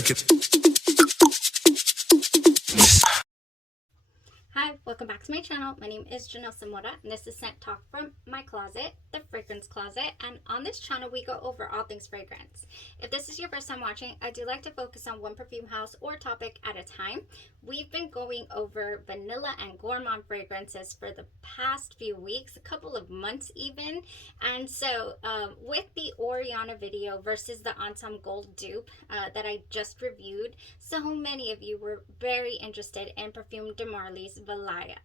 check it. Hi, welcome back to my channel. My name is Janelle Samora, and this is Scent Talk from my closet, the fragrance closet. And on this channel, we go over all things fragrance. If this is your first time watching, I do like to focus on one perfume house or topic at a time. We've been going over vanilla and gourmand fragrances for the past few weeks, a couple of months even. And so with the Oriana video versus the Ensemble Gold dupe that I just reviewed, so many of you were very interested in Parfumes de Marly's Valaya.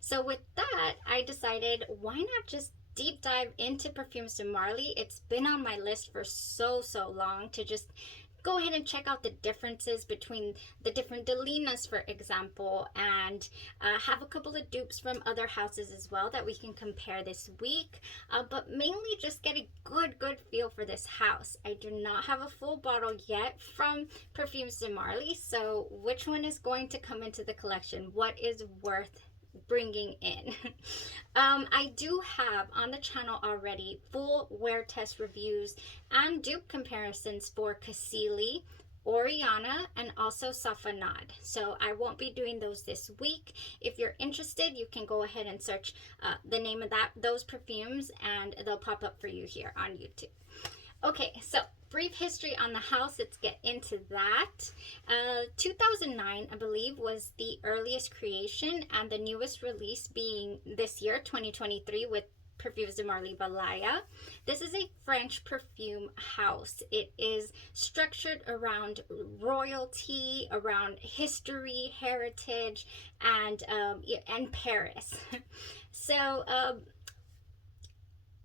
So with that, I decided, why not just deep dive into Parfumes de Marly? It's been on my list for so long to just go ahead and check out the differences between the different Delinas, for example, and have a couple of dupes from other houses as well that we can compare this week, but mainly just get a good feel for this house. I do not have a full bottle yet from Parfumes de Marly, so which one is going to come into the collection? What is worth bringing in? I do have on the channel already full wear test reviews and dupe comparisons for Cassili, Oriana, and also Safanaad. So I won't be doing those this week. If you're interested, you can go ahead and search the name of those perfumes, and they'll pop up for you here on YouTube. Okay, so brief history on the house. Let's get into that. 2009, I believe, was the earliest creation, and the newest release being this year, 2023, with Parfumes de Marly Valaya. This is a French perfume house. It is structured around royalty, around history, heritage, and Paris. So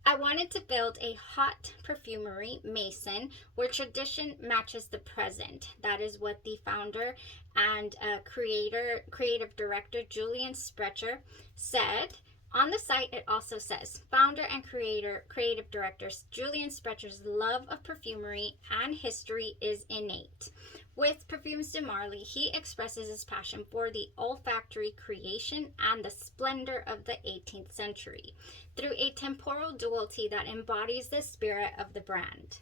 I wanted to build a hot perfumery mason where tradition matches the present. That is what the founder and creative director Julian Sprecher said. On the site, it also says, founder and creative director Julian Sprecher's love of perfumery and history is innate. With Parfumes de Marly, he expresses his passion for the olfactory creation and the splendor of the 18th century through a temporal duality that embodies the spirit of the brand.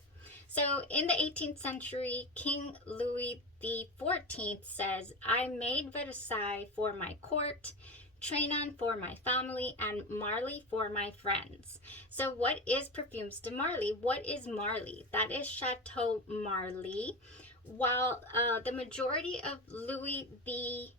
So in the 18th century, King Louis XIV says, I made Versailles for my court, Trianon for my family, and Marly for my friends. So what is Parfumes de Marly? What is Marly? That is Chateau Marly. While the majority of Louis's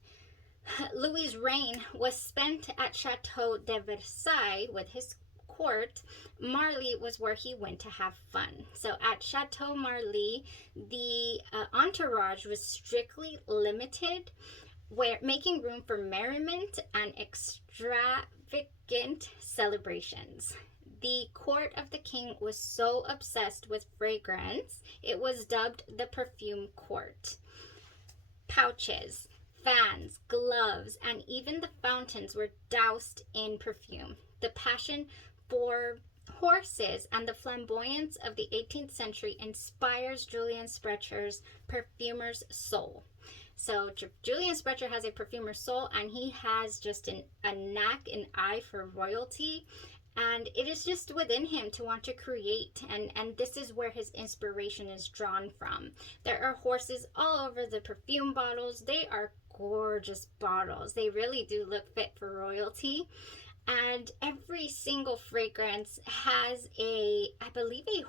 reign was spent at Chateau de Versailles with his court, Marly was where he went to have fun. So at Chateau Marly, the entourage was strictly limited, where making room for merriment and extravagant celebrations. The court of the king was so obsessed with fragrance, it was dubbed the perfume court. Pouches, fans, gloves, and even the fountains were doused in perfume. The passion for horses and the flamboyance of the 18th century inspires Julian Sprecher's perfumer's soul. So Julian Sprecher has a perfumer's soul, and he has just a knack, an eye for royalty, and it is just within him to want to create, and this is where his inspiration is drawn from. There are horses all over the perfume bottles. They are gorgeous bottles. They really do look fit for royalty. And every single fragrance has I believe a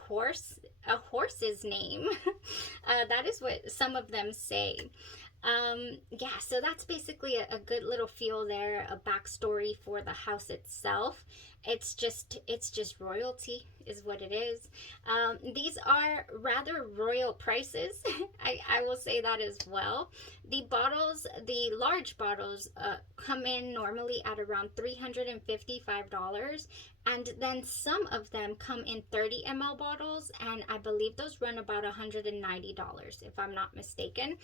horse's name. That is what some of them say. Yeah, so that's basically a good little feel there, a backstory for the house itself. It's just royalty is what it is. These are rather royal prices. I will say that as well. The bottles, the large bottles, come in normally at around $355, and then some of them come in 30 ml bottles, and I believe those run about $190 if I'm not mistaken.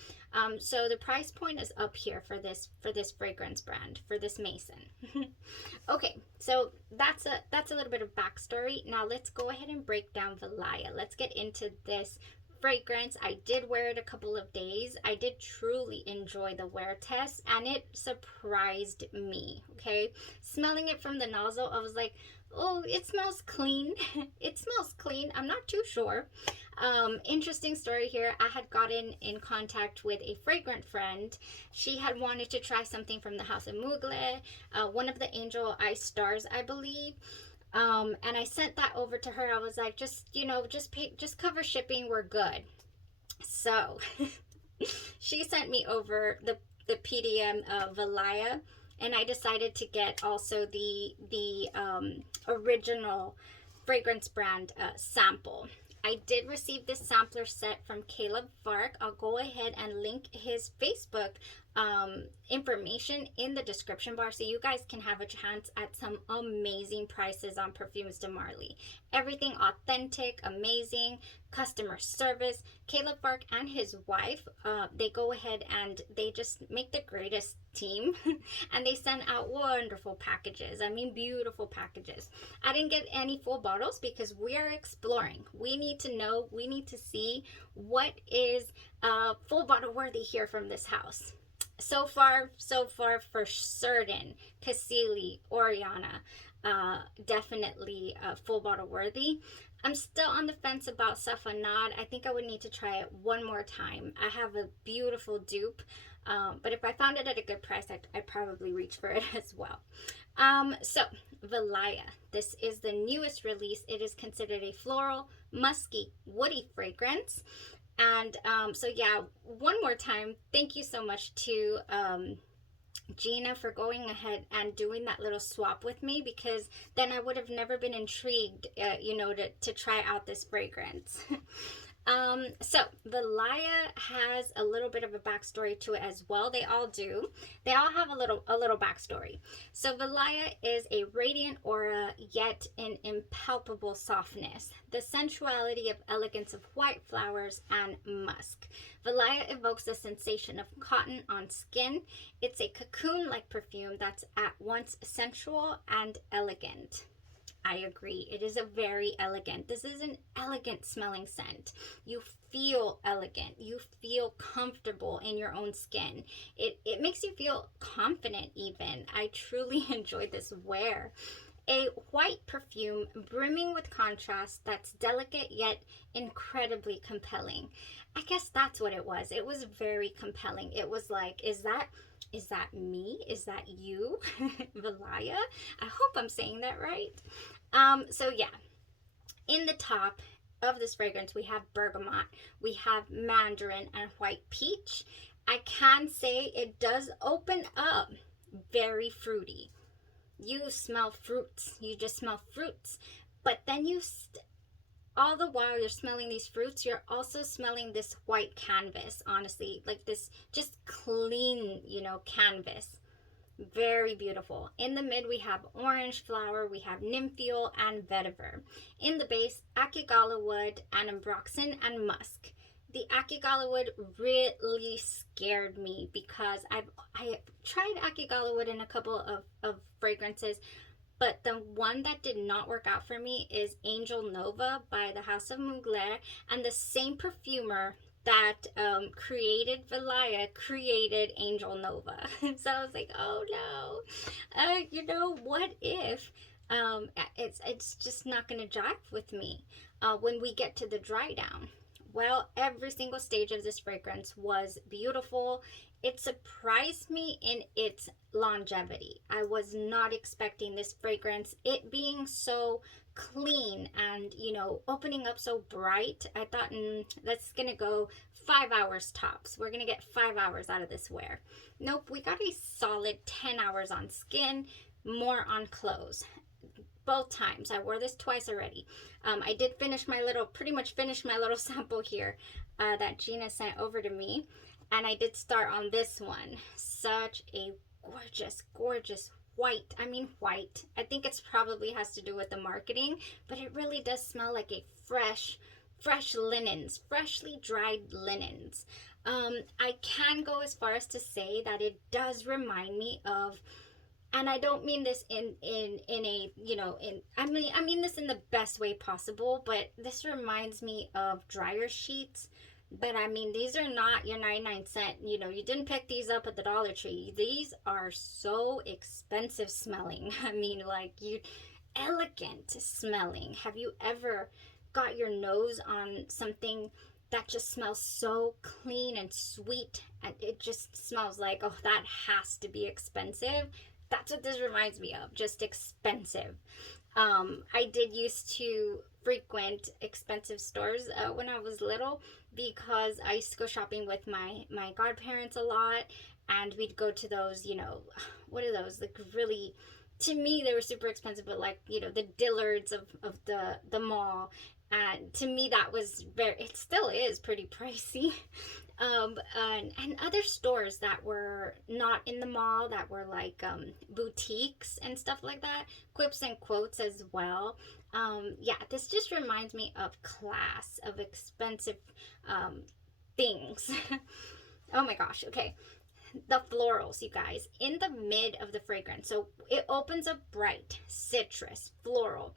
So the price point is up here for this fragrance brand, for this mason. Okay, so that's a little bit of backstory. Now let's go ahead and break down Valaya. Let's get into this fragrance. I did wear it a couple of days. I did truly enjoy the wear test, and it surprised me. Okay, smelling it from the nozzle, I was like, oh, it smells clean. It smells clean. I'm not too sure. Interesting story here. I had gotten in contact with a fragrant friend. She had wanted to try something from the House of Mugler, one of the Angel Eye Stars, I believe. And I sent that over to her. I was like, just, just cover shipping. We're good. So she sent me over the PDM Valaya, and I decided to get also the original fragrance brand sample. I did receive this sampler set from Caleb Vark. I'll go ahead and link his Facebook information in the description bar so you guys can have a chance at some amazing prices on Parfums de Marly. Everything authentic, amazing, customer service. Caleb Vark and his wife, they go ahead and they just make the greatest team and they send out wonderful packages. I mean, beautiful packages. I didn't get any full bottles because we are exploring. We need to know, we need to see what is full bottle worthy here from this house. So far for certain, Cassili, Oriana, definitely full bottle worthy. I'm still on the fence about Safanaad. I think I would need to try it one more time. I have a beautiful dupe, but if I found it at a good price, I'd probably reach for it as well. So Valaya, this is the newest release. It is considered a floral, musky, woody fragrance. And so yeah, one more time, thank you so much to Gina for going ahead and doing that little swap with me, because then I would have never been intrigued, to try out this fragrance. So Valaya has a little bit of a backstory to it as well. They all do. They all have a little backstory. So Valaya is a radiant aura, yet an impalpable softness, the sensuality of elegance of white flowers and musk. Valaya evokes the sensation of cotton on skin. It's a cocoon-like perfume that's at once sensual and elegant. I agree. It is a very elegant. This is an elegant smelling scent. You feel elegant. You feel comfortable in your own skin. It makes you feel confident even. I truly enjoyed this wear. A white perfume brimming with contrast that's delicate yet incredibly compelling. I guess that's what it was. It was very compelling. It was like, is that me? Is that you? Valaya? I hope I'm saying that right. So yeah, in the top of this fragrance, we have bergamot, we have mandarin, and white peach. I can say it does open up very fruity. You smell fruits. You just smell fruits. But then all the while you're smelling these fruits, you're also smelling this white canvas, honestly. Like this just clean, canvas. Very beautiful. In the mid, we have orange flower, we have nymphiol and vetiver. In the base, akigala wood and ambroxan and musk. The akigala wood really scared me because I have tried akigala wood in a couple of fragrances, but the one that did not work out for me is Angel Nova by the House of Mugler, and the same perfumer that created Valaya created Angel Nova. So I was like, oh no, what if it's just not gonna jive with me when we get to the dry down. Well, every single stage of this fragrance was beautiful. It surprised me in its longevity. I was not expecting this fragrance, it being so clean and opening up so bright. I thought that's gonna go 5 hours tops. We're gonna get 5 hours out of this wear. Nope, we got a solid 10 hours on skin, more on clothes. Both times. I wore this twice already. I did pretty much finish my little sample here that Gina sent over to me, and I did start on this one. Such a gorgeous white. I mean white. I think it's probably has to do with the marketing, but it really does smell like a fresh linens, freshly dried linens. I can go as far as to say that it does remind me of, and I don't mean this in a, I mean this in the best way possible, but this reminds me of dryer sheets. But I mean, these are not your 99-cent, you didn't pick these up at the Dollar Tree. These are so expensive smelling. I mean, like, elegant smelling. Have you ever got your nose on something that just smells so clean and sweet, and it just smells like, oh, that has to be expensive. That's what this reminds me of, just expensive. I did used to frequent expensive stores when I was little, because I used to go shopping with my godparents a lot, and we'd go to those, you know, what are those, like really, to me they were super expensive, but like, you know, the Dillards of the mall. And to me that was very, it still is pretty pricey. And other stores that were not in the mall, that were like boutiques and stuff like that, quips and quotes as well. Yeah, this just reminds me of class, of expensive things. Oh my gosh. Okay, the florals, you guys, in the mid of the fragrance. So it opens up bright, citrus, floral.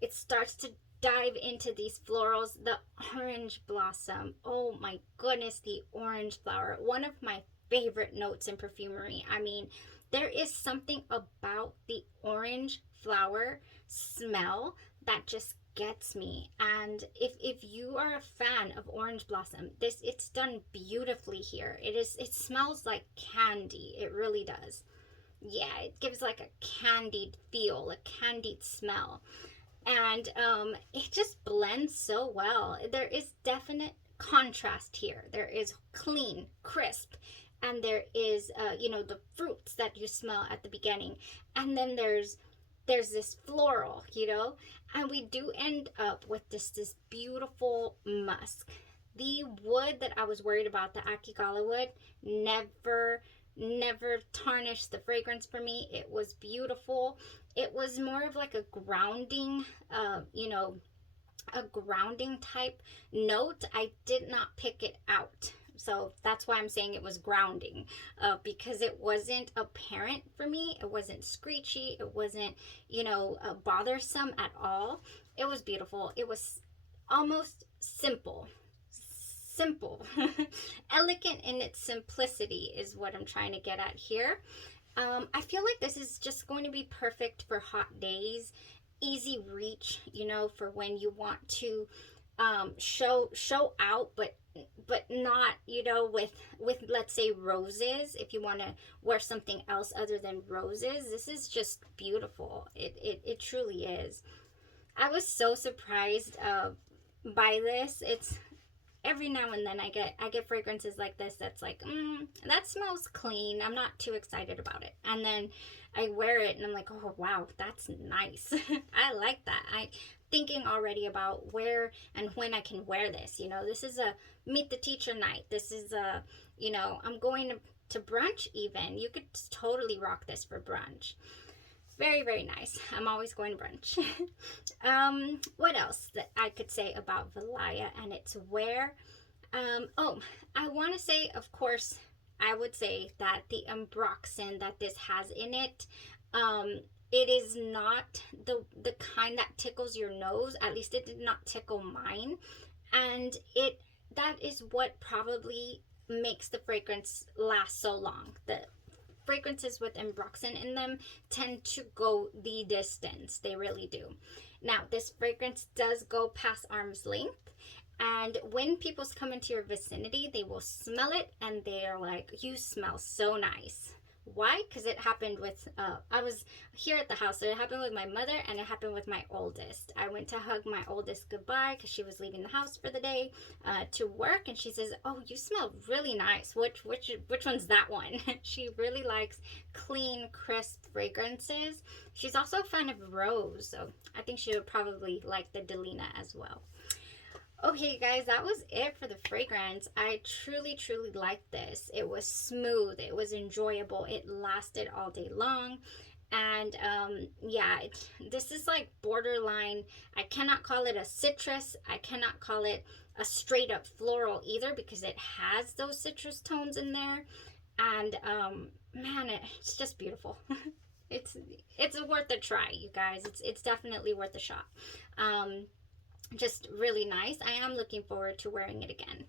It starts to dive into these florals. The orange blossom. Oh my goodness, the orange flower. One of my favorite notes in perfumery. I mean, there is something about the orange flower smell that just gets me. And if you are a fan of orange blossom, it's done beautifully here. It smells like candy. It really does. Yeah, it gives like a candied feel, a candied smell. And it just blends so well. There is definite contrast here. There is clean, crisp, and there is you know, the fruits that you smell at the beginning, and then there's this floral, you know, and we do end up with this beautiful musk. The wood that I was worried about, the Akigala wood, never tarnished the fragrance for me. It was beautiful. It was more of like a grounding, you know, a grounding type note. I did not pick it out. So that's why I'm saying it was grounding, because it wasn't apparent for me. It wasn't screechy. It wasn't, you know, bothersome at all. It was beautiful. It was almost simple. Elegant in its simplicity is what I'm trying to get at here. I feel like this is just going to be perfect for hot days, easy reach, you know, for when you want to show out, but not, you know, with let's say roses. If you want to wear something else other than roses, this is just beautiful. It truly is. I was so surprised by this. It's every now and then I get fragrances like this that's like, that smells clean. I'm not too excited about it. And then I wear it and I'm like, oh wow, that's nice. I like that. I thinking already about where and when I can wear this. You know, this is a meet the teacher night. This is a, you know, I'm going to brunch even. You could totally rock this for brunch. Very, very nice. I'm always going to brunch. What else that I could say about Valaya and its wear? Oh, I want to say, of course, I would say that the ambroxan that this has in it, it is not the kind that tickles your nose. At least it did not tickle mine. And that is what probably makes the fragrance last so long. The fragrances with ambroxan in them tend to go the distance. They really do. Now, this fragrance does go past arm's length, and when people come into your vicinity, they will smell it and they're like, you smell so nice. Why? Because it happened with, I was here at the house, so it happened with my mother and it happened with my oldest. I went to hug my oldest goodbye because she was leaving the house for the day to work, and she says, oh, you smell really nice. Which one's that one? She really likes clean, crisp fragrances. She's also a fan of rose, so I think she would probably like the Delina as well. Okay, guys, that was it for the fragrance. I truly liked this. It was smooth. It was enjoyable. It lasted all day long. And yeah, this is like borderline. I cannot call it a citrus. I cannot call it a straight up floral either, because it has those citrus tones in there. And man, it's just beautiful. It's worth a try, you guys. It's definitely worth a shot. Just really nice. I am looking forward to wearing it again.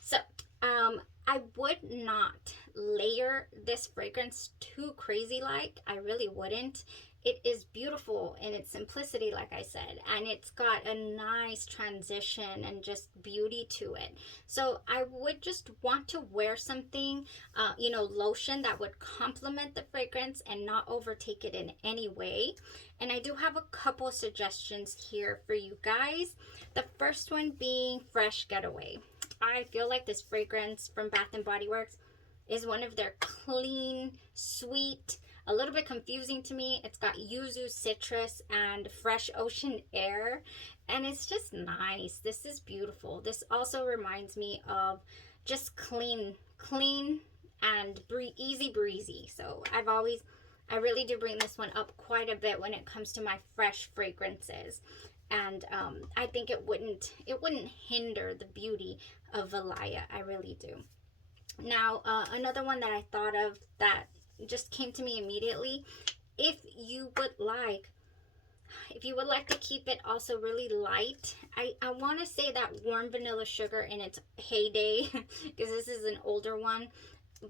So I would not layer this fragrance too crazy like. I really wouldn't. it is beautiful in its simplicity, like I said, and it's got a nice transition and just beauty to it. So I would just want to wear something, lotion that would complement the fragrance and not overtake it in any way. And I do have a couple suggestions here for you guys. The first one being Fresh Getaway. I feel like this fragrance from Bath & Body Works is one of their clean, sweet, a little bit confusing to me. It's got yuzu, citrus, and fresh ocean air, and it's just nice. This is beautiful. This also reminds me of just clean and easy breezy. So I really do bring this one up quite a bit when it comes to my fresh fragrances. And I think it wouldn't hinder the beauty of Valaya. I really do. Now, another one that I thought of that just came to me immediately, if you would like to keep it also really light, I want to say that Warm Vanilla Sugar in its heyday, because this is an older one,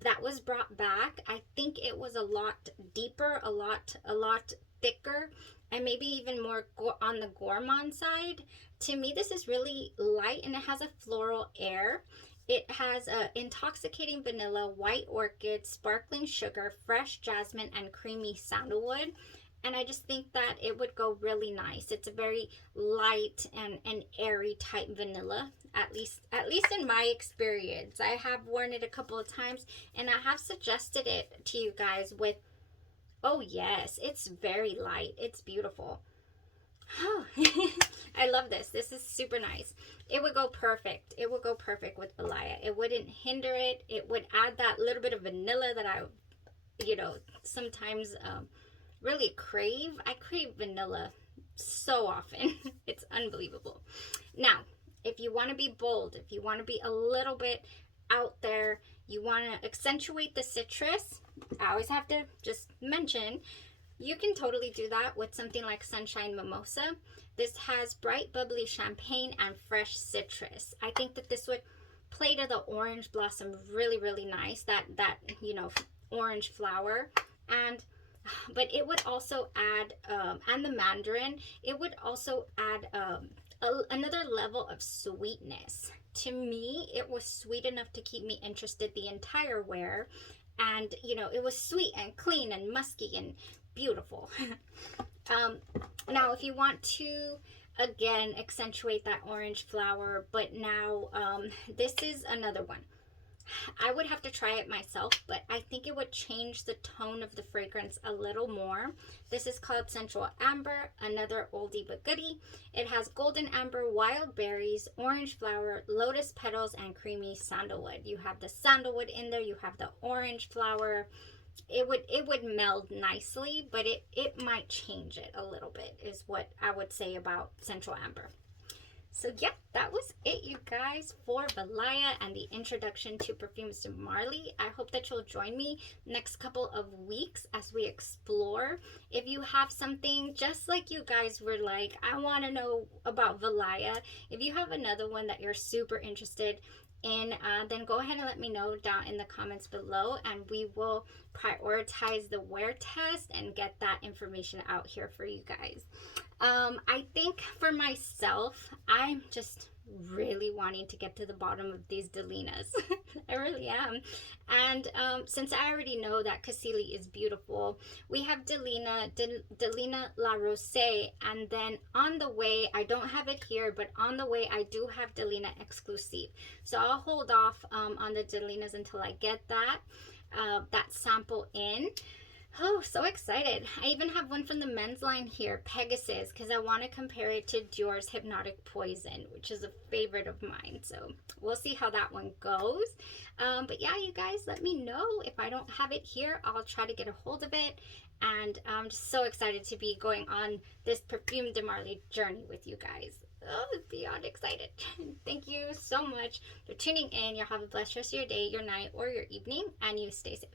that was brought back. I think it was a lot deeper, a lot thicker, and maybe even more on the gourmand side. To me, this is really light, and it has a floral air. It has intoxicating vanilla, white orchid, sparkling sugar, fresh jasmine, and creamy sandalwood. And I just think that it would go really nice. It's a very light and airy type vanilla, at least in my experience. I have worn it a couple of times, and I have suggested it to you guys with, oh yes, it's very light. It's beautiful. Oh, I love this. This is super nice. It would go perfect. It would go perfect with Valaya. It wouldn't hinder it. It would add that little bit of vanilla that I, sometimes really crave. I crave vanilla so often. It's unbelievable. Now, if you want to be bold, if you want to be a little bit out there, you want to accentuate the citrus, I always have to just mention, you can totally do that with something like Sunshine Mimosa. This has bright, bubbly champagne and fresh citrus. I think that this would play to the orange blossom really, really nice. That orange flower. But it would also add, and the mandarin, it would also add another level of sweetness. To me, it was sweet enough to keep me interested the entire wear. And, it was sweet and clean and musky and beautiful. Now, if you want to, again, accentuate that orange flower, but now this is another one. I would have to try it myself, but I think it would change the tone of the fragrance a little more. This is called Sensual Amber, another oldie but goodie. It has golden amber, wild berries, orange flower, lotus petals, and creamy sandalwood. You have the sandalwood in there, you have the orange flower. It would meld nicely, but it might change it a little bit, is what I would say about Sensual Amber. So yeah, that was it, you guys, for Valaya and the introduction to Perfumes de Marly. I hope that you'll join me next couple of weeks as we explore. If you have something just like you guys were like, I want to know about Valaya, if you have another one that you're super interested in, then go ahead and let me know down in the comments below, and we will prioritize the wear test and get that information out here for you guys. I think for myself, I'm just really wanting to get to the bottom of these Delinas. I really am. And since I already know that Cassili is beautiful, we have Delina la Rosee, and then on the way, I don't have it here, but on the way I do have Delina Exclusif. So I'll hold off on the Delinas until I get that sample in. Oh, so excited. I even have one from the men's line here, Pegasus, because I want to compare it to THURS Hypnotic Poison, which is a favorite of mine. So we'll see how that one goes. But yeah, you guys, let me know. If I don't have it here, I'll try to get a hold of it. And I'm just so excited to be going on this Perfume de Marly journey with you guys. Oh, beyond excited. Thank you so much for tuning in. You'll have a blessed rest of your day, your night, or your evening, and you stay safe.